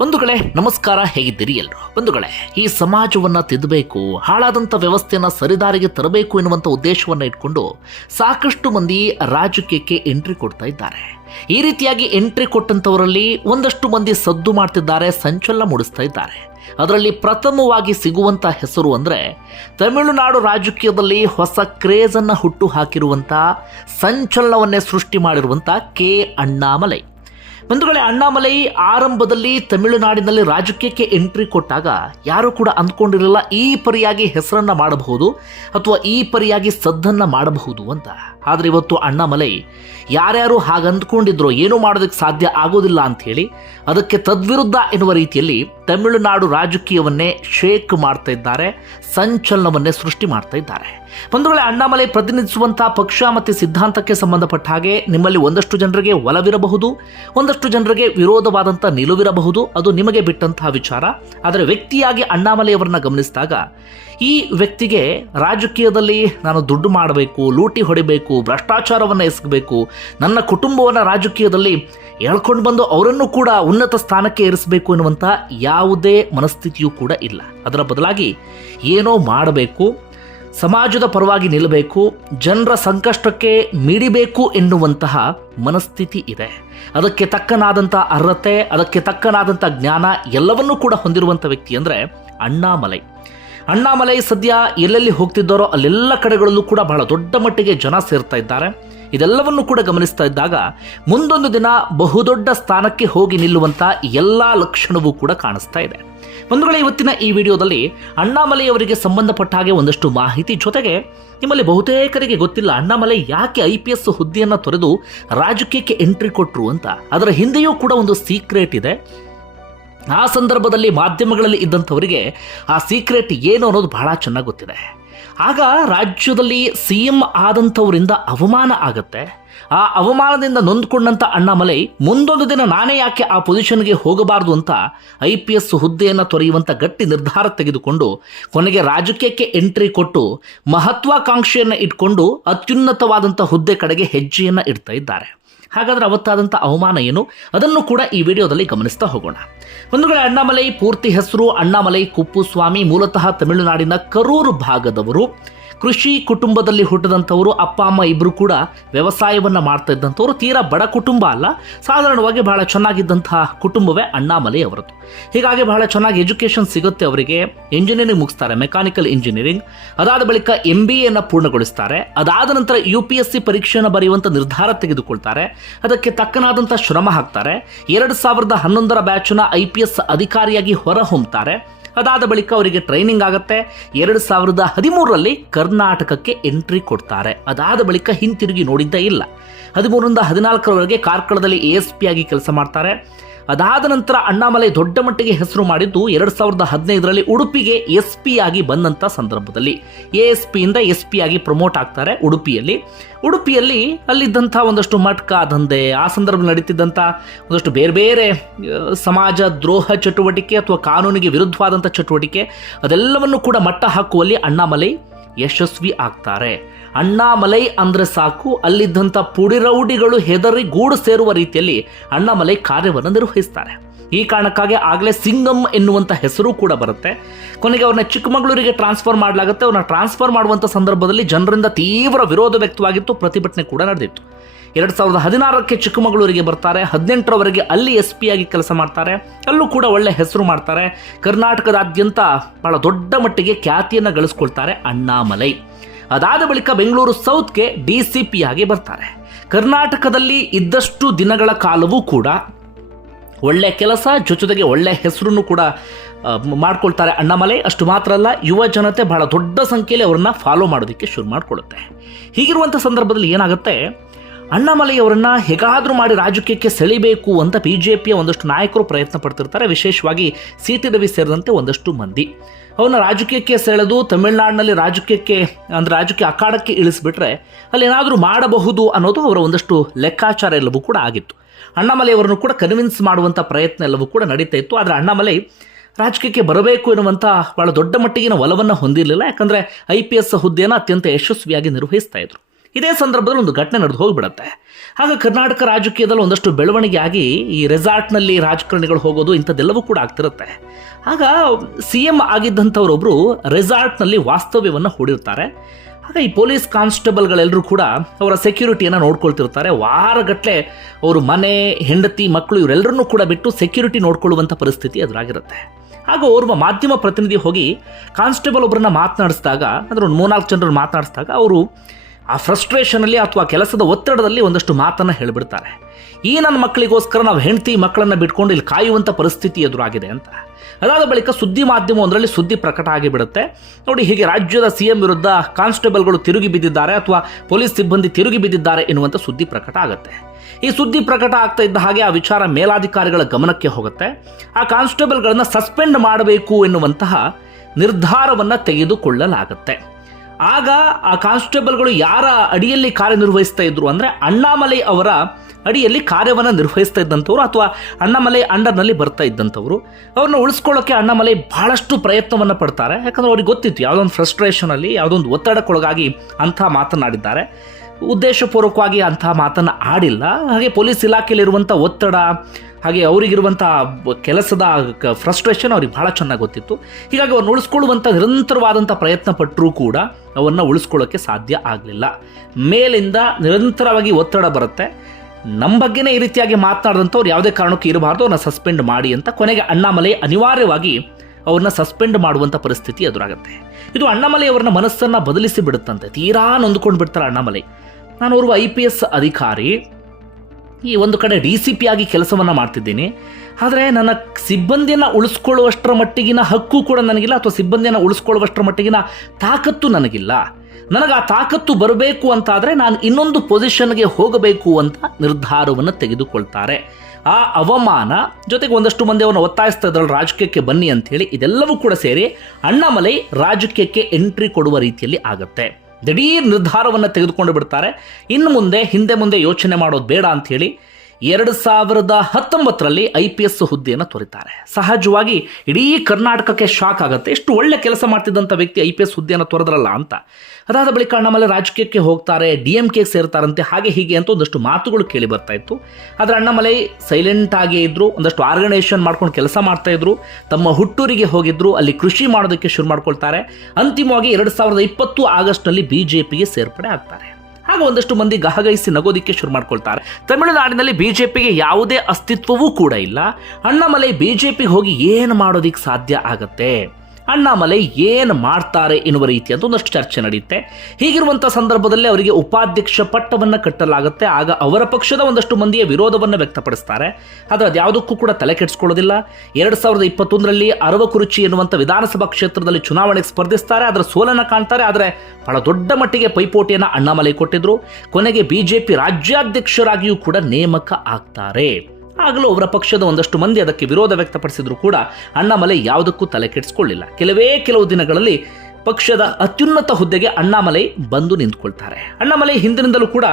ಬಂಧುಗಳೇ, ನಮಸ್ಕಾರ ಹೇಗಿದ್ದೀರಿ ಎಲ್ರು? ಬಂಧುಗಳೇ, ಈ ಸಮಾಜವನ್ನ ತಿದ್ದಬೇಕು ಹಾಳಾದಂಥ ವ್ಯವಸ್ಥೆಯನ್ನು ಸರಿದಾರಿಗೆ ತರಬೇಕು ಎನ್ನುವಂಥ ಉದ್ದೇಶವನ್ನು ಇಟ್ಕೊಂಡು ಸಾಕಷ್ಟು ಮಂದಿ ರಾಜಕೀಯಕ್ಕೆ ಎಂಟ್ರಿ ಕೊಡ್ತಾ ಇದ್ದಾರೆ. ಈ ರೀತಿಯಾಗಿ ಎಂಟ್ರಿ ಕೊಟ್ಟಂಥವರಲ್ಲಿ ಒಂದಷ್ಟು ಮಂದಿ ಸದ್ದು ಮಾಡ್ತಿದ್ದಾರೆ, ಸಂಚಲನ ಮೂಡಿಸ್ತಾ ಇದ್ದಾರೆ. ಅದರಲ್ಲಿ ಪ್ರಥಮವಾಗಿ ಸಿಗುವಂಥ ಹೆಸರು ಅಂದರೆ ತಮಿಳುನಾಡು ರಾಜಕೀಯದಲ್ಲಿ ಹೊಸ ಕ್ರೇಜನ್ನು ಹುಟ್ಟು ಹಾಕಿರುವಂಥ ಸಂಚಲನವನ್ನೇ ಸೃಷ್ಟಿ ಮಾಡಿರುವಂಥ ಕೆ. ಅಣ್ಣಾಮಲೈ. ಬಂಧುಗಳೇ, ಅಣ್ಣಾಮಲೈ ಆರಂಭದಲ್ಲಿ ತಮಿಳುನಾಡಿನಲ್ಲಿ ರಾಜಕೀಯಕ್ಕೆ ಎಂಟ್ರಿ ಕೊಟ್ಟಾಗ ಯಾರು ಕೂಡ ಅಂದ್ಕೊಂಡಿರಲಿಲ್ಲ ಈ ಪರಿಯಾಗಿ ಹೆಸರನ್ನ ಮಾಡಬಹುದು ಅಥವಾ ಈ ಪರಿಯಾಗಿ ಸದ್ದನ್ನ ಮಾಡಬಹುದು ಅಂತ. ಆದರೆ ಇವತ್ತು ಅಣ್ಣಾಮಲೈ ಯಾರ್ಯಾರು ಹಾಗೆ ಅಂದ್ಕೊಂಡಿದ್ರು ಏನು ಮಾಡೋದಕ್ಕೆ ಸಾಧ್ಯ ಆಗೋದಿಲ್ಲ ಅಂತ ಹೇಳಿ ಅದಕ್ಕೆ ತದ್ವಿರುದ್ಧ ಎನ್ನುವ ರೀತಿಯಲ್ಲಿ ತಮಿಳುನಾಡು ರಾಜಕೀಯವನ್ನೇ ಶೇಕ್ ಮಾಡ್ತಾ ಇದ್ದಾರೆ, ಸಂಚಲನವನ್ನೇ ಸೃಷ್ಟಿ ಮಾಡ್ತಾ ಇದ್ದಾರೆ. ಬಂಧುಗಳೇ, ಅಣ್ಣಾಮಲೈ ಪ್ರತಿನಿಧಿಸುವಂತಹ ಪಕ್ಷ ಮತ್ತು ಸಿದ್ಧಾಂತಕ್ಕೆ ಸಂಬಂಧಪಟ್ಟ ಹಾಗೆ ನಿಮ್ಮಲ್ಲಿ ಒಂದಷ್ಟು ಜನರಿಗೆ ಒಲವಿರಬಹುದು, ಒಂದಷ್ಟು ಜನರಿಗೆ ವಿರೋಧವಾದಂಥ ನಿಲುವಿರಬಹುದು, ಅದು ನಿಮಗೆ ಬಿಟ್ಟಂತಹ ವಿಚಾರ. ಆದರೆ ವ್ಯಕ್ತಿಯಾಗಿ ಅಣ್ಣಾಮಲೆಯವರನ್ನ ಗಮನಿಸಿದಾಗ, ಈ ವ್ಯಕ್ತಿಗೆ ರಾಜಕೀಯದಲ್ಲಿ ನಾನು ದುಡ್ಡು ಮಾಡಬೇಕು, ಲೂಟಿ ಹೊಡಿಬೇಕು, ಭ್ರಷ್ಟಾಚಾರವನ್ನು ಎಸಗಬೇಕು, ನನ್ನ ಕುಟುಂಬವನ್ನು ರಾಜಕೀಯದಲ್ಲಿ ಹೇಳ್ಕೊಂಡು ಬಂದು ಅವರನ್ನು ಕೂಡ ಉನ್ನತ ಸ್ಥಾನಕ್ಕೆ ಏರಿಸಬೇಕು ಎನ್ನುವಂಥ ಯಾವುದೇ ಮನಸ್ಥಿತಿಯೂ ಕೂಡ ಇಲ್ಲ. ಅದರ ಬದಲಾಗಿ ಏನೋ ಮಾಡಬೇಕು, ಸಮಾಜದ ಪರವಾಗಿ ನಿಲ್ಲಬೇಕು ಜನರ ಸಂಕಷ್ಟಕ್ಕೆ ಮಿಡಿಬೇಕು ಎನ್ನುವಂತಹ ಮನಸ್ಥಿತಿ ಇದೆ. ಅದಕ್ಕೆ ತಕ್ಕನಾದಂಥ ಅರ್ಹತೆ, ಅದಕ್ಕೆ ತಕ್ಕನಾದಂಥ ಜ್ಞಾನ ಎಲ್ಲವನ್ನೂ ಕೂಡ ಹೊಂದಿರುವಂಥ ವ್ಯಕ್ತಿ ಅಂದರೆ ಅಣ್ಣಾಮಲೈ. ಅಣ್ಣಾಮಲೈ ಸದ್ಯ ಎಲ್ಲೆಲ್ಲಿ ಹೋಗ್ತಿದ್ದಾರೋ ಅಲ್ಲೆಲ್ಲ ಕಡೆಗಳಲ್ಲೂ ಕೂಡ ಬಹಳ ದೊಡ್ಡ ಮಟ್ಟಿಗೆ ಜನ ಸೇರ್ತಾ ಇದ್ದಾರೆ. ಇದೆಲ್ಲವನ್ನು ಕೂಡ ಗಮನಿಸ್ತಾ ಇದ್ದಾಗ ಮುಂದೊಂದು ದಿನ ಬಹುದೊಡ್ಡ ಸ್ಥಾನಕ್ಕೆ ಹೋಗಿ ನಿಲ್ಲುವಂತ ಎಲ್ಲ ಲಕ್ಷಣವೂ ಕೂಡ ಕಾಣಿಸ್ತಾ ಇದೆ. ಬಂಧುಗಳೇ, ಇವತ್ತಿನ ಈ ವಿಡಿಯೋದಲ್ಲಿ ಅಣ್ಣಾಮಲೆಯವರಿಗೆ ಸಂಬಂಧಪಟ್ಟ ಹಾಗೆ ಒಂದಷ್ಟು ಮಾಹಿತಿ ಜೊತೆಗೆ ನಿಮ್ಮಲ್ಲಿ ಬಹುತೇಕರಿಗೆ ಗೊತ್ತಿಲ್ಲ ಅಣ್ಣಾಮಲೆ ಯಾಕೆ ಐ ಪಿ ಎಸ್ ಹುದ್ದೆಯನ್ನು ತೊರೆದು ರಾಜಕೀಯಕ್ಕೆ ಎಂಟ್ರಿ ಕೊಟ್ಟರು ಅಂತ. ಅದರ ಹಿಂದೆಯೂ ಕೂಡ ಒಂದು ಸೀಕ್ರೆಟ್ ಇದೆ. ಆ ಸಂದರ್ಭದಲ್ಲಿ ಮಾಧ್ಯಮಗಳಲ್ಲಿ ಇದ್ದಂಥವರಿಗೆ ಆ ಸೀಕ್ರೆಟ್ ಏನು ಅನ್ನೋದು ಬಹಳ ಚೆನ್ನಾಗಿ ಗೊತ್ತಿದೆ. ಆಗ ರಾಜ್ಯದಲ್ಲಿ ಸಿ ಎಂ ಆದಂಥವರಿಂದ ಅವಮಾನ ಆಗುತ್ತೆ. ಆ ಅವಮಾನದಿಂದ ನೊಂದ್ಕೊಂಡಂಥ ಅಣ್ಣಾಮಲೈ, ಮುಂದೊಂದು ದಿನ ನಾನೇ ಯಾಕೆ ಆ ಪೊಸಿಷನ್ಗೆ ಹೋಗಬಾರದು ಅಂತ ಐ ಪಿ ಎಸ್ ಹುದ್ದೆಯನ್ನು ತೊರೆಯುವಂಥ ಗಟ್ಟಿ ನಿರ್ಧಾರ ತೆಗೆದುಕೊಂಡು, ಕೊನೆಗೆ ರಾಜಕೀಯಕ್ಕೆ ಎಂಟ್ರಿ ಕೊಟ್ಟು, ಮಹತ್ವಾಕಾಂಕ್ಷೆಯನ್ನು ಇಟ್ಕೊಂಡು ಅತ್ಯುನ್ನತವಾದಂಥ ಹುದ್ದೆ ಕಡೆಗೆ ಹೆಜ್ಜೆಯನ್ನು ಇಡ್ತಾ ಇದ್ದಾರೆ. ಹಾಗಾದ್ರೆ ಅವತ್ತಾದಂಥ ಅವಮಾನ ಏನು? ಅದನ್ನು ಕೂಡ ಈ ವಿಡಿಯೋದಲ್ಲಿ ಗಮನಿಸ್ತಾ ಹೋಗೋಣ. ಒಂದು ಕಡೆ ಅಣ್ಣಾಮಲೈ ಪೂರ್ತಿ ಹೆಸರು, ಅಣ್ಣಾಮಲೈ ಕುಪ್ಪುಸ್ವಾಮಿ, ಮೂಲತಃ ತಮಿಳುನಾಡಿನ ಕರೂರು ಭಾಗದವರು. ಕೃಷಿ ಕುಟುಂಬದಲ್ಲಿ ಹುಟ್ಟಿದಂಥವರು ಅಪ್ಪ, ಅಮ್ಮ ಇಬ್ಬರು ಕೂಡ ವ್ಯವಸಾಯವನ್ನು ಮಾಡ್ತಾ ಇದ್ದಂಥವ್ರು. ತೀರಾ ಬಡ ಕುಟುಂಬ ಅಲ್ಲ, ಸಾಧಾರಣವಾಗಿ ಬಹಳ ಚೆನ್ನಾಗಿದ್ದಂತಹ ಕುಟುಂಬವೇ ಅಣ್ಣಾಮಲೆ ಅವರದ್ದು. ಹೀಗಾಗಿ ಬಹಳ ಚೆನ್ನಾಗಿ ಎಜುಕೇಷನ್ ಸಿಗುತ್ತೆ ಅವರಿಗೆ. ಇಂಜಿನಿಯರಿಂಗ್ ಮುಗಿಸ್ತಾರೆ ಮೆಕ್ಯಾನಿಕಲ್ ಇಂಜಿನಿಯರಿಂಗ್ ಅದಾದ ಬಳಿಕ ಎಂ ಬಿ ಎನ್ನ ಪೂರ್ಣಗೊಳಿಸ್ತಾರೆ. ಅದಾದ ನಂತರ ಯು ಪಿ ಎಸ್ ಸಿ ಪರೀಕ್ಷೆಯನ್ನು ಬರೆಯುವಂಥ ನಿರ್ಧಾರ ತೆಗೆದುಕೊಳ್ತಾರೆ. ಅದಕ್ಕೆ ತಕ್ಕನಾದಂಥ ಶ್ರಮ ಹಾಕ್ತಾರೆ. ಎರಡು ಸಾವಿರದ ಹನ್ನೊಂದರ ಬ್ಯಾಚ್ನ ಐ ಪಿ ಎಸ್ ಅಧಿಕಾರಿಯಾಗಿ ಹೊರಹೊಮ್ತಾರೆ. ಅದಾದ ಬಳಿಕ ಅವರಿಗೆ ಟ್ರೈನಿಂಗ್ ಆಗುತ್ತೆ. ಎರಡು ಸಾವಿರದ ಹದಿಮೂರರಲ್ಲಿ ಕರ್ನಾಟಕಕ್ಕೆ ಎಂಟ್ರಿ ಕೊಡ್ತಾರೆ. ಅದಾದ ಬಳಿಕ ಹಿಂತಿರುಗಿ ನೋಡಿದ್ದೇ ಇಲ್ಲ. ಹದಿಮೂರರಿಂದ ಹದಿನಾಲ್ಕರವರೆಗೆ ಕಾರ್ಕಳದಲ್ಲಿ ಎ ಎಸ್ ಪಿ ಆಗಿ ಕೆಲಸ ಮಾಡ್ತಾರೆ. ಅದಾದ ನಂತರ ಅಣ್ಣಾಮಲೈ ದೊಡ್ಡ ಮಟ್ಟಿಗೆ ಹೆಸರು ಮಾಡಿದ್ದು ಎರಡು ಸಾವಿರದ ಹದಿನೈದರಲ್ಲಿ ಉಡುಪಿಗೆ ಎಸ್ ಪಿ ಆಗಿ ಬಂದಂಥ ಸಂದರ್ಭದಲ್ಲಿ. ಎ ಎಸ್ ಪಿಯಿಂದ ಎಸ್ ಪಿ ಆಗಿ ಪ್ರಮೋಟ್ ಆಗ್ತಾರೆ ಉಡುಪಿಯಲ್ಲಿ. ಉಡುಪಿಯಲ್ಲಿ ಅಲ್ಲಿದ್ದಂಥ ಒಂದಷ್ಟು ಮಟ್ಕ, ದಂಧೆ, ಆ ಸಂದರ್ಭದಲ್ಲಿ ನಡೀತಿದ್ದಂಥ ಒಂದಷ್ಟು ಬೇರೆ ಬೇರೆ ಸಮಾಜ ದ್ರೋಹ ಚಟುವಟಿಕೆ ಅಥವಾ ಕಾನೂನಿಗೆ ವಿರುದ್ಧವಾದಂಥ ಚಟುವಟಿಕೆ, ಅದೆಲ್ಲವನ್ನು ಕೂಡ ಮಟ್ಟ ಹಾಕುವಲ್ಲಿ ಅಣ್ಣಾಮಲೈ ಯಶಸ್ವಿ ಆಗ್ತಾರೆ. ಅಣ್ಣಾಮಲೈ ಅಂದರೆ ಸಾಕು, ಅಲ್ಲಿದ್ದಂಥ ಪುಡಿರೌಡಿಗಳು ಹೆದರಿ ಗೂಡು ಸೇರುವ ರೀತಿಯಲ್ಲಿ ಅಣ್ಣಾಮಲೈ ಕಾರ್ಯವನ್ನು ನಿರ್ವಹಿಸ್ತಾರೆ. ಈ ಕಾರಣಕ್ಕಾಗಿ ಆಗಲೇ ಸಿಂಗಮ್ ಎನ್ನುವಂಥ ಹೆಸರು ಕೂಡ ಬರುತ್ತೆ. ಕೊನೆಗೆ ಅವ್ರನ್ನ ಚಿಕ್ಕಮಗಳೂರಿಗೆ ಟ್ರಾನ್ಸ್ಫರ್ ಮಾಡಲಾಗುತ್ತೆ. ಅವ್ರನ್ನ ಟ್ರಾನ್ಸ್ಫರ್ ಮಾಡುವಂಥ ಸಂದರ್ಭದಲ್ಲಿ ಜನರಿಂದ ತೀವ್ರ ವಿರೋಧ ವ್ಯಕ್ತವಾಗಿತ್ತು, ಪ್ರತಿಭಟನೆ ಕೂಡ ನಡೆದಿತ್ತು. ಎರಡು ಸಾವಿರದ ಹದಿನಾರಕ್ಕೆ ಚಿಕ್ಕಮಗಳೂರಿಗೆ ಬರ್ತಾರೆ. ಹದಿನೆಂಟರವರೆಗೆ ಅಲ್ಲಿ ಎಸ್ ಪಿ ಆಗಿ ಕೆಲಸ ಮಾಡ್ತಾರೆ. ಅಲ್ಲೂ ಕೂಡ ಒಳ್ಳೆ ಹೆಸರು ಮಾಡ್ತಾರೆ. ಕರ್ನಾಟಕದಾದ್ಯಂತ ಬಹಳ ದೊಡ್ಡ ಮಟ್ಟಿಗೆ ಖ್ಯಾತಿಯನ್ನು ಗಳಿಸ್ಕೊಳ್ತಾರೆ ಅಣ್ಣಾಮಲೈ. ಅದಾದ ಬಳಿಕ ಬೆಂಗಳೂರು ಸೌತ್ಗೆ ಡಿ ಸಿ ಪಿ ಆಗಿ ಬರ್ತಾರೆ. ಕರ್ನಾಟಕದಲ್ಲಿ ಇದ್ದಷ್ಟು ದಿನಗಳ ಕಾಲವೂ ಕೂಡ ಒಳ್ಳೆ ಕೆಲಸ, ಜೊತೆಗೆ ಒಳ್ಳೆ ಹೆಸರನ್ನು ಕೂಡ ಮಾಡ್ಕೊಳ್ತಾರೆ ಅಣ್ಣಾಮಲೈ. ಅಷ್ಟು ಮಾತ್ರ ಅಲ್ಲ, ಯುವ ಜನತೆ ಬಹಳ ದೊಡ್ಡ ಸಂಖ್ಯೆಯಲ್ಲಿ ಅವರನ್ನ ಫಾಲೋ ಮಾಡೋದಕ್ಕೆ ಶುರು ಮಾಡಿಕೊಳ್ಳುತ್ತೆ. ಹೀಗಿರುವಂಥ ಸಂದರ್ಭದಲ್ಲಿ ಏನಾಗುತ್ತೆ? ಅಣ್ಣಾಮಲೈ ಅವರನ್ನ ಹೇಗಾದರೂ ಮಾಡಿ ರಾಜಕೀಯಕ್ಕೆ ಸೆಳಿಬೇಕು ಅಂತ ಬಿ ಜೆ ಪಿಯ ಒಂದಷ್ಟು ನಾಯಕರು ಪ್ರಯತ್ನ ಪಡ್ತಿರ್ತಾರೆ. ವಿಶೇಷವಾಗಿ ಸಿ ಟಿ ರವಿ ಸೇರಿದಂತೆ ಒಂದಷ್ಟು ಮಂದಿ. ಅವನ್ನ ರಾಜಕೀಯಕ್ಕೆ ಸೆಳೆದು ತಮಿಳುನಾಡಿನಲ್ಲಿ ರಾಜಕೀಯಕ್ಕೆ, ಅಂದರೆ ರಾಜಕೀಯ ಅಖಾಡಕ್ಕೆ ಇಳಿಸ್ಬಿಟ್ರೆ ಅಲ್ಲಿ ಏನಾದರೂ ಮಾಡಬಹುದು ಅನ್ನೋದು ಅವರ ಒಂದಷ್ಟು ಲೆಕ್ಕಾಚಾರ ಎಲ್ಲವೂ ಕೂಡ ಆಗಿತ್ತು. ಅಣ್ಣಾಮಲೈ ಅವರನ್ನು ಕೂಡ ಕನ್ವಿನ್ಸ್ ಮಾಡುವಂಥ ಪ್ರಯತ್ನ ಎಲ್ಲವೂ ಕೂಡ ನಡೀತಾ ಇತ್ತು. ಆದರೆ ಅಣ್ಣಾಮಲೈ ರಾಜಕೀಯಕ್ಕೆ ಬರಬೇಕು ಎನ್ನುವಂಥ ಬಹಳ ದೊಡ್ಡ ಮಟ್ಟಿಗಿನ ಒಲವನ್ನು ಹೊಂದಿರಲಿಲ್ಲ. ಯಾಕಂದರೆ ಐ ಪಿ ಎಸ್ ಹುದ್ದೆಯನ್ನು ಅತ್ಯಂತ ಯಶಸ್ವಿಯಾಗಿ ನಿರ್ವಹಿಸ್ತಾ ಇದ್ರು. ಇದೇ ಸಂದರ್ಭದಲ್ಲಿ ಒಂದು ಘಟನೆ ನಡೆದು ಹೋಗಿಬಿಡುತ್ತೆ. ಆಗ ಕರ್ನಾಟಕ ರಾಜಕೀಯದಲ್ಲಿ ಒಂದಷ್ಟು ಬೆಳವಣಿಗೆ ಆಗಿ ಈ ರೆಸಾರ್ಟ್ನಲ್ಲಿ ರಾಜಕಾರಣಿಗಳು ಹೋಗೋದು ಇಂಥದ್ದೆಲ್ಲವೂ ಕೂಡ ಆಗ್ತಿರುತ್ತೆ. ಆಗ ಸಿ ಎಂ ಆಗಿದ್ದಂಥವರೊಬ್ಬರು ರೆಸಾರ್ಟ್ನಲ್ಲಿ ವಾಸ್ತವ್ಯವನ್ನು ಹೂಡಿರ್ತಾರೆ. ಆಗ ಈ ಪೊಲೀಸ್ ಕಾನ್ಸ್ಟೇಬಲ್ಗಳೆಲ್ಲರೂ ಕೂಡ ಅವರ ಸೆಕ್ಯೂರಿಟಿಯನ್ನು ನೋಡ್ಕೊಳ್ತಿರ್ತಾರೆ. ವಾರಗಟ್ಟಲೆ ಅವರು ಮನೆ, ಹೆಂಡತಿ, ಮಕ್ಕಳು ಇವರೆಲ್ಲರನ್ನೂ ಕೂಡ ಬಿಟ್ಟು ಸೆಕ್ಯೂರಿಟಿ ನೋಡ್ಕೊಳ್ಳುವಂಥ ಪರಿಸ್ಥಿತಿ ಎದುರಾಗಿರುತ್ತೆ. ಆಗ ಓರ್ವ ಮಾಧ್ಯಮ ಪ್ರತಿನಿಧಿ ಹೋಗಿ ಕಾನ್ಸ್ಟೇಬಲ್ ಒಬ್ಬರನ್ನ ಮಾತನಾಡಿಸಿದಾಗ, ಅಂದರೆ ಒಂದು ಮೂರ್ನಾಲ್ಕು ಜನರನ್ನು ಮಾತನಾಡಿಸಿದಾಗ ಅವರು ಆ ಫ್ರಸ್ಟ್ರೇಷನಲ್ಲಿ ಅಥವಾ ಕೆಲಸದ ಒತ್ತಡದಲ್ಲಿ ಒಂದಷ್ಟು ಮಾತನ್ನು ಹೇಳಿಬಿಡ್ತಾರೆ. ಈ ನನ್ನ ಮಕ್ಕಳಿಗೋಸ್ಕರ ನಾವು ಹೆಂಡತಿ ಮಕ್ಕಳನ್ನು ಬಿಟ್ಕೊಂಡು ಇಲ್ಲಿ ಕಾಯುವಂಥ ಪರಿಸ್ಥಿತಿ ಎದುರಾಗಿದೆ ಅಂತ. ಅದಾದ ಬಳಿಕ ಸುದ್ದಿ ಮಾಧ್ಯಮ ಒಂದರಲ್ಲಿ ಸುದ್ದಿ ಪ್ರಕಟ ಆಗಿಬಿಡುತ್ತೆ. ನೋಡಿ ಹೀಗೆ ರಾಜ್ಯದ ಸಿ ಎಂ ವಿರುದ್ಧ ಕಾನ್ಸ್ಟೇಬಲ್ಗಳು ತಿರುಗಿ ಬಿದ್ದಿದ್ದಾರೆ ಅಥವಾ ಪೊಲೀಸ್ ಸಿಬ್ಬಂದಿ ತಿರುಗಿ ಬಿದ್ದಿದ್ದಾರೆ ಎನ್ನುವಂಥ ಸುದ್ದಿ ಪ್ರಕಟ ಆಗುತ್ತೆ. ಈ ಸುದ್ದಿ ಪ್ರಕಟ ಆಗ್ತಾ ಇದ್ದ ಹಾಗೆ ಆ ವಿಚಾರ ಮೇಲಾಧಿಕಾರಿಗಳ ಗಮನಕ್ಕೆ ಹೋಗುತ್ತೆ. ಆ ಕಾನ್ಸ್ಟೇಬಲ್ಗಳನ್ನು ಸಸ್ಪೆಂಡ್ ಮಾಡಬೇಕು ಎನ್ನುವಂತಹ ನಿರ್ಧಾರವನ್ನು ತೆಗೆದುಕೊಳ್ಳಲಾಗುತ್ತೆ. ಆಗ ಆ ಕಾನ್ಸ್ಟೇಬಲ್ಗಳು ಯಾರ ಅಡಿಯಲ್ಲಿ ಕಾರ್ಯನಿರ್ವಹಿಸ್ತಾ ಇದ್ರು ಅಂದರೆ ಅಣ್ಣಾಮಲೈ ಅವರ ಅಡಿಯಲ್ಲಿ ಕಾರ್ಯವನ್ನು ನಿರ್ವಹಿಸ್ತಾ ಇದ್ದಂಥವ್ರು ಅಥವಾ ಅಣ್ಣಾಮಲೈ ಅಂಡರ್ನಲ್ಲಿ ಬರ್ತಾ ಇದ್ದಂಥವ್ರು. ಅವ್ರನ್ನ ಉಳಿಸ್ಕೊಳ್ಳೋಕೆ ಅಣ್ಣಾಮಲೈ ಬಹಳಷ್ಟು ಪ್ರಯತ್ನವನ್ನು ಪಡ್ತಾರೆ. ಯಾಕಂದ್ರೆ ಅವ್ರಿಗೆ ಗೊತ್ತಿತ್ತು ಯಾವುದೋ ಒಂದು ಫ್ರಸ್ಟ್ರೇಷನಲ್ಲಿ ಯಾವುದೊಂದು ಒತ್ತಡಕ್ಕೊಳಗಾಗಿ ಅಂಥ ಮಾತನಾಡಿದ್ದಾರೆ ಉದ್ದೇಶಪೂರ್ವಕವಾಗಿ ಅಂತಹ ಮಾತನ್ನು ಆಡಿಲ್ಲ. ಹಾಗೆ ಪೊಲೀಸ್ ಇಲಾಖೆಯಲ್ಲಿರುವಂಥ ಒತ್ತಡ ಹಾಗೆ ಅವರಿಗಿರುವಂಥ ಕೆಲಸದ ಫ್ರಸ್ಟ್ರೇಷನ್ ಅವ್ರಿಗೆ ಭಾಳ ಚೆನ್ನಾಗಿ ಗೊತ್ತಿತ್ತು. ಹೀಗಾಗಿ ಅವ್ರನ್ನ ಉಳಿಸ್ಕೊಳ್ಳುವಂಥ ನಿರಂತರವಾದಂಥ ಪ್ರಯತ್ನ ಪಟ್ಟರೂ ಕೂಡ ಅವನ್ನು ಉಳಿಸ್ಕೊಳ್ಳೋಕ್ಕೆ ಸಾಧ್ಯ ಆಗಲಿಲ್ಲ. ಮೇಲಿಂದ ನಿರಂತರವಾಗಿ ಒತ್ತಡ ಬರುತ್ತೆ. ನಮ್ಮ ಬಗ್ಗೆನೇ ಈ ರೀತಿಯಾಗಿ ಮಾತನಾಡಿದಂಥವ್ರು ಯಾವುದೇ ಕಾರಣಕ್ಕೂ ಇರಬಾರ್ದು, ಅವ್ರನ್ನ ಸಸ್ಪೆಂಡ್ ಮಾಡಿ ಅಂತ. ಕೊನೆಗೆ ಅಣ್ಣಾಮಲೈ ಅನಿವಾರ್ಯವಾಗಿ ಅವ್ರನ್ನ ಸಸ್ಪೆಂಡ್ ಮಾಡುವಂಥ ಪರಿಸ್ಥಿತಿ ಎದುರಾಗುತ್ತೆ. ಇದು ಅಣ್ಣಾಮಲೈ ಅವರನ್ನ ಮನಸ್ಸನ್ನು ಬದಲಿಸಿ ಬಿಡುತ್ತಂತೆ. ತೀರಾ ನೊಂದ್ಕೊಂಡು ಬಿಡ್ತಾರೆ ಅಣ್ಣಾಮಲೈ. ನಾನು ಓರ್ವ ಐ ಪಿ ಎಸ್ ಅಧಿಕಾರಿ. ಈ ಒಂದು ಕಡೆ ಡಿ ಸಿ ಪಿ ಆಗಿ ಕೆಲಸವನ್ನು ಮಾಡ್ತಿದ್ದೀನಿ. ಆದರೆ ನನ್ನ ಸಿಬ್ಬಂದಿಯನ್ನು ಉಳಿಸ್ಕೊಳ್ಳುವಷ್ಟರ ಮಟ್ಟಿಗಿನ ಹಕ್ಕು ಕೂಡ ನನಗಿಲ್ಲ, ಅಥವಾ ಸಿಬ್ಬಂದಿಯನ್ನು ಉಳಿಸ್ಕೊಳ್ಳುವಷ್ಟರ ಮಟ್ಟಿಗಿನ ತಾಕತ್ತು ನನಗಿಲ್ಲ. ನನಗೆ ಆ ತಾಕತ್ತು ಬರಬೇಕು ಅಂತಾದರೆ ನಾನು ಇನ್ನೊಂದು ಪೊಸಿಷನ್ಗೆ ಹೋಗಬೇಕು ಅಂತ ನಿರ್ಧಾರವನ್ನು ತೆಗೆದುಕೊಳ್ತಾರೆ. ಆ ಅವಮಾನ ಜೊತೆಗೆ ಒಂದಷ್ಟು ಮಂದಿ ಅವನು ಒತ್ತಾಯಿಸ್ತಾ ಇದ್ರಲ್ಲ, ರಾಜಕೀಯಕ್ಕೆ ಬನ್ನಿ ಅಂತ ಹೇಳಿ ಇದೆಲ್ಲವೂ ಕೂಡ ಸೇರಿ ಅಣ್ಣಾಮಲೈ ರಾಜಕೀಯಕ್ಕೆ ಎಂಟ್ರಿ ಕೊಡುವ ರೀತಿಯಲ್ಲಿ ಆಗುತ್ತೆ. ದಿಢೀರ್ ನಿರ್ಧಾರವನ್ನು ತೆಗೆದುಕೊಂಡು ಬಿಡ್ತಾರೆ. ಇನ್ನು ಮುಂದೆ ಹಿಂದೆ ಮುಂದೆ ಯೋಚನೆ ಮಾಡೋದು ಬೇಡ ಅಂತ ಹೇಳಿ ಎರಡು ಸಾವಿರದ ಹತ್ತೊಂಬತ್ತರಲ್ಲಿ ಐ ಪಿ ಎಸ್ ಹುದ್ದೆಯನ್ನು ತೊರಿತಾರೆ ಸಹಜವಾಗಿ ಇಡೀ ಕರ್ನಾಟಕಕ್ಕೆ ಶಾಕ್ ಆಗುತ್ತೆ. ಎಷ್ಟು ಒಳ್ಳೆ ಕೆಲಸ ಮಾಡ್ತಿದ್ದಂಥ ವ್ಯಕ್ತಿ ಐ ಪಿ ಎಸ್ ಹುದ್ದೆಯನ್ನು ತೊರೆದ್ರಲ್ಲ ಅಂತ. ಅದಾದ ಬಳಿಕ ಅಣ್ಣಮಲೆ ರಾಜಕೀಯಕ್ಕೆ ಹೋಗ್ತಾರೆ, ಡಿ ಎಂ ಕೆಗೆ ಸೇರ್ತಾರಂತೆ, ಹಾಗೆ ಹೀಗೆ ಅಂತ ಒಂದಷ್ಟು ಮಾತುಗಳು ಕೇಳಿ ಬರ್ತಾ ಇತ್ತು. ಆದರೆ ಅಣ್ಣಾಮಲೈ ಸೈಲೆಂಟ್ ಆಗಿ ಇದ್ದರು ಒಂದಷ್ಟು ಆರ್ಗನೈಸೇಷನ್ ಮಾಡ್ಕೊಂಡು ಕೆಲಸ ಮಾಡ್ತಾ ಇದ್ರು. ತಮ್ಮ ಹುಟ್ಟೂರಿಗೆ ಹೋಗಿದ್ರು, ಅಲ್ಲಿ ಕೃಷಿ ಮಾಡೋದಕ್ಕೆ ಶುರು ಮಾಡ್ಕೊಳ್ತಾರೆ. ಅಂತಿಮವಾಗಿ ಎರಡು ಸಾವಿರದ ಇಪ್ಪತ್ತು ಆಗಸ್ಟ್ನಲ್ಲಿ ಬಿಜೆಪಿಗೆ ಸೇರ್ಪಡೆ ಆಗ್ತಾರೆ. ಆಗ ಒಂದಷ್ಟು ಮಂದಿ ಗಹಗೈಸಿ ನಗೋದಿಕ್ಕೆ ಶುರು ಮಾಡ್ಕೊಳ್ತಾರೆ. ತಮಿಳುನಾಡಿನಲ್ಲಿ ಬಿಜೆಪಿಗೆ ಯಾವುದೇ ಅಸ್ತಿತ್ವವೂ ಕೂಡ ಇಲ್ಲ. ಅಣ್ಣಾಮಲೈ ಬಿಜೆಪಿಗೆ ಹೋಗಿ ಏನು ಮಾಡೋದಿಕ್ಕೆ ಸಾಧ್ಯ ಆಗತ್ತೆ? ಅಣ್ಣಾಮಲೈ ಏನು ಮಾಡ್ತಾರೆ ಎನ್ನುವ ರೀತಿಯಂತ ಒಂದಷ್ಟು ಚರ್ಚೆ ನಡೆಯುತ್ತೆ ಹೀಗಿರುವಂಥ ಸಂದರ್ಭದಲ್ಲಿ ಅವರಿಗೆ ಉಪಾಧ್ಯಕ್ಷ ಪಟ್ಟವನ್ನು ಕಟ್ಟಲಾಗುತ್ತೆ. ಆಗ ಅವರ ಪಕ್ಷದ ಒಂದಷ್ಟು ಮಂದಿಯ ವಿರೋಧವನ್ನು ವ್ಯಕ್ತಪಡಿಸ್ತಾರೆ. ಆದರೆ ಅದ್ಯಾವುದಕ್ಕೂ ಕೂಡ ತಲೆ ಕೆಡಿಸ್ಕೊಳ್ಳೋದಿಲ್ಲ. ಎರಡು ಸಾವಿರದ ಇಪ್ಪತ್ತೊಂದರಲ್ಲಿ ಅರವಕುರುಚಿ ಎನ್ನುವಂಥ ವಿಧಾನಸಭಾ ಕ್ಷೇತ್ರದಲ್ಲಿ ಚುನಾವಣೆಗೆ ಸ್ಪರ್ಧಿಸ್ತಾರೆ. ಅದರ ಸೋಲನ್ನು ಕಾಣ್ತಾರೆ. ಆದರೆ ಬಹಳ ದೊಡ್ಡ ಮಟ್ಟಿಗೆ ಪೈಪೋಟಿಯನ್ನು ಅಣ್ಣಾಮಲೈ ಕೊಟ್ಟಿದ್ರು. ಕೊನೆಗೆ ಬಿಜೆಪಿ ರಾಜ್ಯಾಧ್ಯಕ್ಷರಾಗಿಯೂ ಕೂಡ ನೇಮಕ ಆಗ್ತಾರೆ. ಆಗಲೂ ಅವರ ಪಕ್ಷದ ಒಂದಷ್ಟು ಮಂದಿ ಅದಕ್ಕೆ ವಿರೋಧ ವ್ಯಕ್ತಪಡಿಸಿದ್ರು ಕೂಡ ಅಣ್ಣಾಮಲೆ ಯಾವುದಕ್ಕೂ ತಲೆ ಕೆಡಿಸ್ಕೊಳ್ಳಿಲ್ಲ. ಕೆಲವೇ ಕೆಲವು ದಿನಗಳಲ್ಲಿ ಪಕ್ಷದ ಅತ್ಯುನ್ನತ ಹುದ್ದೆಗೆ ಅಣ್ಣಾಮಲೈ ಬಂದು ನಿಂತ್ಕೊಳ್ತಾರೆ. ಅಣ್ಣಾಮಲೈ ಹಿಂದಿನಿಂದಲೂ ಕೂಡ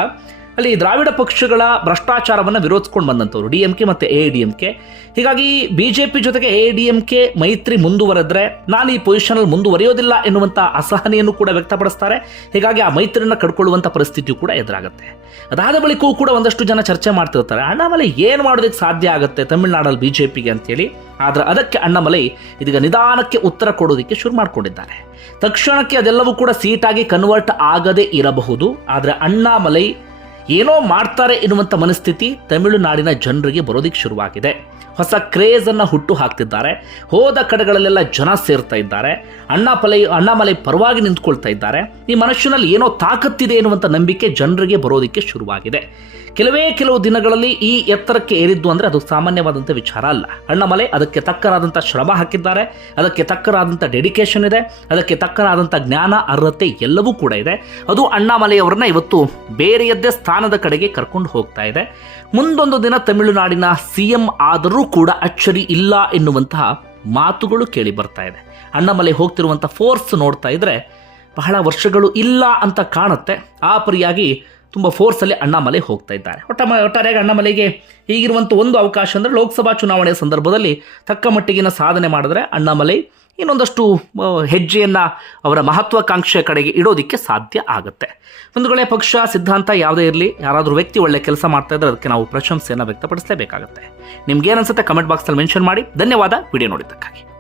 ಅಲ್ಲಿ ದ್ರಾವಿಡ ಪಕ್ಷಗಳ ಭ್ರಷ್ಟಾಚಾರವನ್ನು ವಿರೋಧಿಸ್ಕೊಂಡು ಬಂದಂಥವ್ರು, ಡಿ ಎಂ ಕೆ ಮತ್ತು ಎ ಡಿ ಎಂ ಕೆ. ಹೀಗಾಗಿ ಬಿ ಜೆ ಪಿ ಜೊತೆಗೆ ಎ ಡಿ ಎಂ ಕೆ ಮೈತ್ರಿ ಮುಂದುವರೆದ್ರೆ ನಾನು ಈ ಪೊಸಿಷನಲ್ಲಿ ಮುಂದುವರಿಯೋದಿಲ್ಲ ಎನ್ನುವಂಥ ಅಸಹನೆಯನ್ನು ಕೂಡ ವ್ಯಕ್ತಪಡಿಸ್ತಾರೆ. ಹೀಗಾಗಿ ಆ ಮೈತ್ರಿಯನ್ನು ಕಡ್ಕೊಳ್ಳುವಂಥ ಪರಿಸ್ಥಿತಿಯು ಕೂಡ ಎದುರಾಗುತ್ತೆ. ಅದಾದ ಬಳಿಕವೂ ಕೂಡ ಒಂದಷ್ಟು ಜನ ಚರ್ಚೆ ಮಾಡ್ತಿರ್ತಾರೆ ಅಣ್ಣಾಮಲೈ ಏನು ಮಾಡೋದಕ್ಕೆ ಸಾಧ್ಯ ಆಗುತ್ತೆ ತಮಿಳುನಾಡಲ್ಲಿ ಬಿ ಜೆ ಪಿಗೆ ಅಂತೇಳಿ. ಆದರೆ ಅದಕ್ಕೆ ಅಣ್ಣಾಮಲೈ ಇದೀಗ ನಿಧಾನಕ್ಕೆ ಉತ್ತರ ಕೊಡೋದಕ್ಕೆ ಶುರು ಮಾಡಿಕೊಂಡಿದ್ದಾರೆ. ತಕ್ಷಣಕ್ಕೆ ಅದೆಲ್ಲವೂ ಕೂಡ ಸೀಟಾಗಿ ಕನ್ವರ್ಟ್ ಆಗದೇ ಇರಬಹುದು, ಆದರೆ ಅಣ್ಣಾಮಲೈ ಏನೋ ಮಾಡ್ತಾರೆ ಎನ್ನುವಂಥ ಮನಸ್ಥಿತಿ ತಮಿಳುನಾಡಿನ ಜನರಿಗೆ ಬರೋದಿಕ್ಕೆ ಶುರುವಾಗಿದೆ. ಹೊಸ ಕ್ರೇಜನ್ನು ಹುಟ್ಟು ಹಾಕ್ತಿದ್ದಾರೆ. ಹೋದ ಕಡೆಗಳಲ್ಲೆಲ್ಲ ಜನ ಸೇರ್ತಾ ಇದ್ದಾರೆ. ಅಣ್ಣಾಮಲೈ ಅಣ್ಣಾಮಲೈ ಪರವಾಗಿ ನಿಂತ್ಕೊಳ್ತಾ ಇದ್ದಾರೆ. ಈ ಮನುಷ್ಯನಲ್ಲಿ ಏನೋ ತಾಕತ್ತಿದೆ ಎನ್ನುವಂಥ ನಂಬಿಕೆ ಜನರಿಗೆ ಬರೋದಕ್ಕೆ ಶುರುವಾಗಿದೆ. ಕೆಲವೇ ಕೆಲವು ದಿನಗಳಲ್ಲಿ ಈ ಎತ್ತರಕ್ಕೆ ಏರಿದ್ದು ಅಂದರೆ ಅದು ಸಾಮಾನ್ಯವಾದಂಥ ವಿಚಾರ ಅಲ್ಲ. ಅಣ್ಣಮಲೆ ಅದಕ್ಕೆ ತಕ್ಕರಾದಂಥ ಶ್ರಮ ಹಾಕಿದ್ದಾರೆ, ಅದಕ್ಕೆ ತಕ್ಕನಾದಂಥ ಡೆಡಿಕೇಶನ್ ಇದೆ, ಅದಕ್ಕೆ ತಕ್ಕನಾದಂಥ ಜ್ಞಾನ, ಅರ್ಹತೆ ಎಲ್ಲವೂ ಕೂಡ ಇದೆ. ಅದು ಅಣ್ಣಾಮಲೆಯವರನ್ನ ಇವತ್ತು ಬೇರೆಯದ್ದೇ ಸ್ಥಾನದ ಕಡೆಗೆ ಕರ್ಕೊಂಡು ಹೋಗ್ತಾ ಇದೆ. ಮುಂದೊಂದು ದಿನ ತಮಿಳುನಾಡಿನ ಸಿ ಎಂ ಆದರೂ ಕೂಡ ಅಚ್ಚರಿ ಇಲ್ಲ ಎನ್ನುವಂತಹ ಮಾತುಗಳು ಕೇಳಿ ಬರ್ತಾ ಇದೆ. ಅಣ್ಣಮಲೆ ಹೋಗ್ತಿರುವಂಥ ಫೋರ್ಸ್ ನೋಡ್ತಾ ಇದ್ರೆ ಬಹಳ ವರ್ಷಗಳು ಇಲ್ಲ ಅಂತ ಕಾಣುತ್ತೆ. ಆ ಪರಿಯಾಗಿ ತುಂಬ ಫೋರ್ಸಲ್ಲಿ ಅಣ್ಣಾಮಲೈ ಹೋಗ್ತಾ ಇದ್ದಾರೆ. ಒಟ್ಟ ಒಟ್ಟಾರೆಯಾಗಿ ಅಣ್ಣಾಮಲೆಗೆ ಈಗಿರುವಂಥ ಒಂದು ಅವಕಾಶ ಅಂದರೆ ಲೋಕಸಭಾ ಚುನಾವಣೆಯ ಸಂದರ್ಭದಲ್ಲಿ ತಕ್ಕ ಮಟ್ಟಿಗಿನ ಸಾಧನೆ ಮಾಡಿದ್ರೆ ಅಣ್ಣಾಮಲೈ ಇನ್ನೊಂದಷ್ಟು ಹೆಜ್ಜೆಯನ್ನು ಅವರ ಮಹತ್ವಾಕಾಂಕ್ಷೆಯ ಕಡೆಗೆ ಇಡೋದಕ್ಕೆ ಸಾಧ್ಯ ಆಗುತ್ತೆ. ಒಂದು ವೇಳೆ ಪಕ್ಷ, ಸಿದ್ಧಾಂತ ಯಾವುದೇ ಇರಲಿ, ಯಾರಾದರೂ ವ್ಯಕ್ತಿ ಒಳ್ಳೆ ಕೆಲಸ ಮಾಡ್ತಾ ಇದ್ದರೆ ಅದಕ್ಕೆ ನಾವು ಪ್ರಶಂಸೆಯನ್ನು ವ್ಯಕ್ತಪಡಿಸಲೇಬೇಕಾಗುತ್ತೆ. ನಿಮ್ಗೆ ಏನನ್ಸುತ್ತೆ ಕಮೆಂಟ್ ಬಾಕ್ಸಲ್ಲಿ ಮೆನ್ಷನ್ ಮಾಡಿ. ಧನ್ಯವಾದ. ವಿಡಿಯೋ ನೋಡಿದ್ದಕ್ಕಾಗಿ.